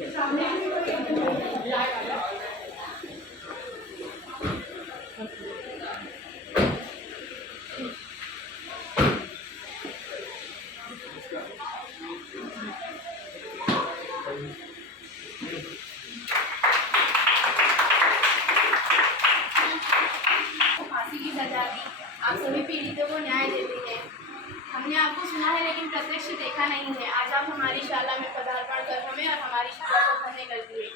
आप सभी पीड़ितों को न्याय देते हैं। हमने आपको सुना है लेकिन प्रत्यक्ष देखा नहीं है। आज आप हमारी शाला में पदार्पण कर हमें और हमारी शाला को धन्य कर दिए।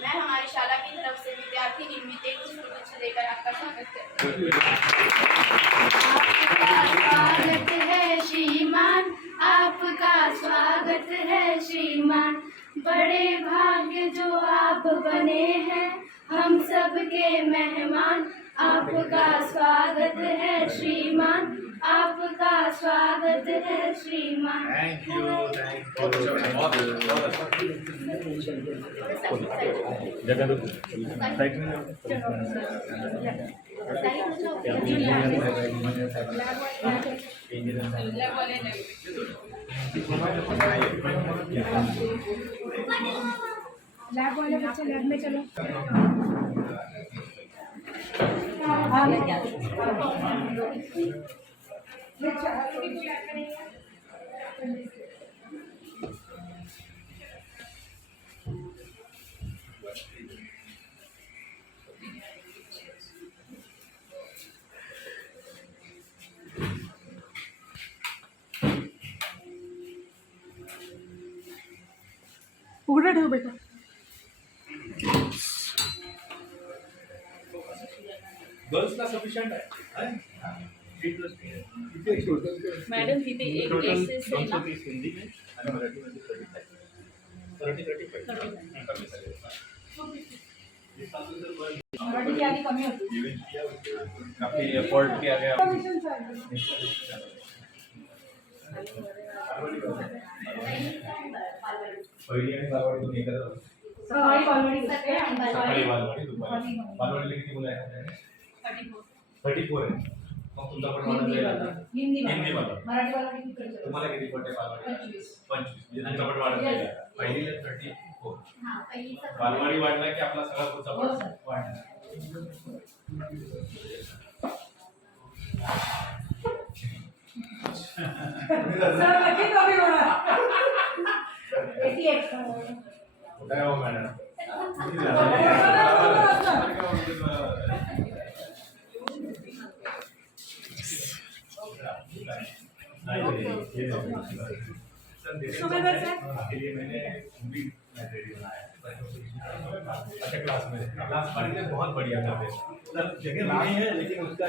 मैं हमारी शाला की तरफ से विद्यार्थी निर्मित एक पुष्प देकर आपका स्वागत करती हूँ। स्वागत है श्रीमान, आपका स्वागत है श्रीमान। बड़े भाग्य जो आप बने हैं, हम सबके मेहमान। आपका स्वागत है श्रीमान, आपका स्वागत है श्रीमान। Thank you. लैब वाले बच्चे लैब में चलो। उघडं ठेव बेटा। गर्ल्स का सफिशिएंट है मैडम तिथे एक एक्सेस आहे ना, हिंदी में आणि मराठीमध्ये 30 मराठी की आधी कमी होती। काफी एफर्ट किया गया। पहिली आणि बालवाडी एकत्र सकाळी बालवाडी असते आणि सकाळी बालवाडी दुपारी बालवाडीला किती मुलं आहेत? 34 आहे। मग तुमचा पण हिंदी वाला मराठी बालवाडी किती? तुम्हाला किती पडते बालवाडी? 25 म्हणजे तुमचा पण वाढत गेला। पहिलीला 34 बालवाडी वाढला की आपला सगळा पुढचा पण वाढणार। सर नक्की कमी होणार। 88 काय हो मॅडम? सुबेदार सर अच्छा क्लास में बहुत बढ़िया करते हैं सर। जगह नहीं है लेकिन उसका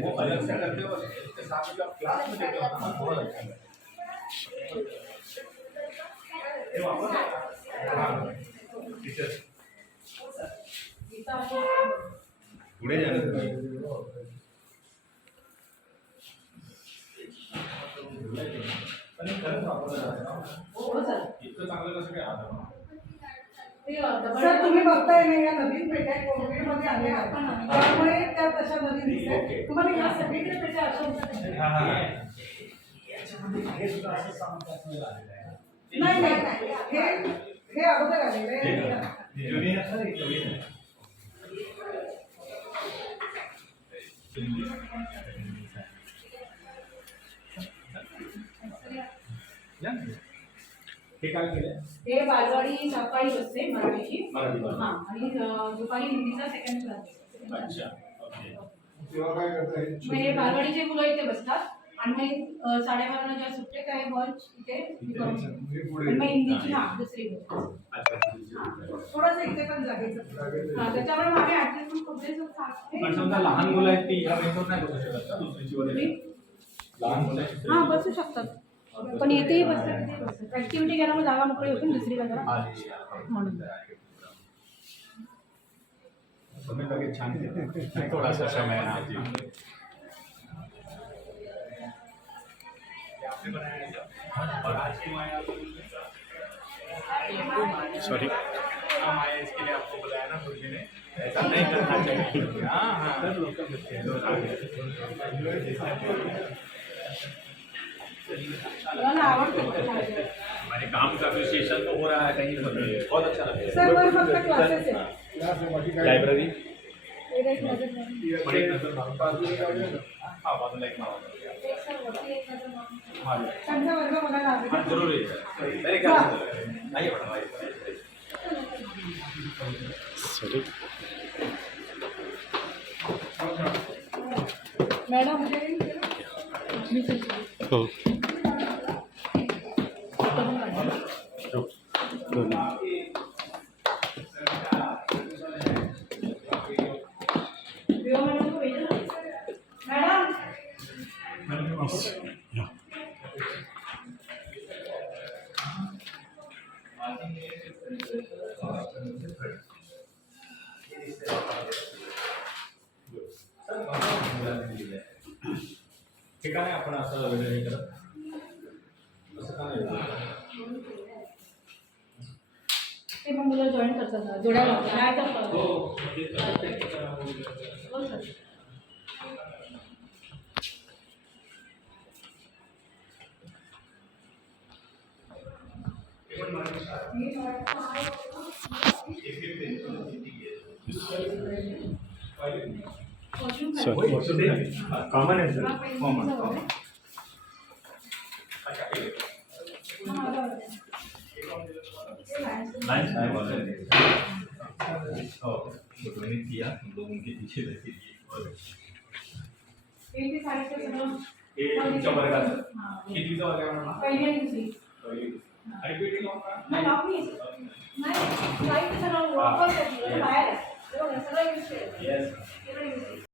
वो अलग से करते हो, उसके साथ जो आप क्लास में देते हो ना बहुत अच्छा है। टीचर पुढे जाने इतकं चांगलं कसं काय आता? सर तुम्ही बघताय ना, या नवीन पेट्या कोविडमध्ये आल्या आहेत, त्यामुळे त्या तशा नवीन दिसतात। तुम्हाला या सगळीकडे पेट्या अशा नाही नाही, हे अगोदर आलेलं आहे। जुनी आहे सर, नवीन आहे। हे काय केलं? हे बालवाडी सकाळी असते मराठीची, मराठी हां, आणि दुपारी हिंदीचा सेकंड क्लास। अच्छा ओके। मग हे बालवाडीचे मुलं इथे बसतात आणि मग 12:30 जेव्हा सुटते त्या हे बॉल इथे आणि मग हिंदीची हां दुसरी थोडंसं इथे पण जागेचं हां, त्याच्यामुळे मग आम्ही ऍडजस्टमेंट करतो। पण समजा लहान मुलं आहेत ती ह्या बेंचवर नाही बसू शकत का? दुसरीची वगैरे लहान मुलं हां बसू शकतात, पण इथेही बसतात। ऍक्टिव्हिटी करायला मग जागा मोकळी होती दुसरीला जरा म्हणून। तुम्ही लगेच छान थोडासा समय आहे ना सॉरी माया, इसके लिए आपको बताया ना गुरुजी ने, ऐसा नहीं करना चाहिए। हाँ हाँ मला आवडतं हमारे काम का एप्रिसिएशन तो हो रहा है कहीं पर बहुत अच्छा लग सर वर फक्त क्लासेस आहे है लाइब्रेरी एक नजर मारून. बड़ी नजर मारून हाँ बाजूला एक नाव एक सर वरती एक नजर मारून. हाँ त्यांचा वर्ग मला लागेल. हाँ जरूर है मेरे ख्याल से नहीं पढ़ा मॅडम ठिकाणी आपण असं वगैरे हे करत असं का नाही होत? ते मग मुलं जॉईन करतात ना जोड्या लावतात काय तर हो सर कॉमन है सर कॉमन लंच है वाला तो मैंने किया हम लोग उनके पीछे रहते थे एक साईडचं सगळं तुमच्या वर्गात कितवीचा वर्ग आहे म्हणा पहिली आणि दुसरी आणि पेटी नाही लॉक नाही साईडचं सगळं वापर करते बाहेर आहे सगळं यूज केलं येस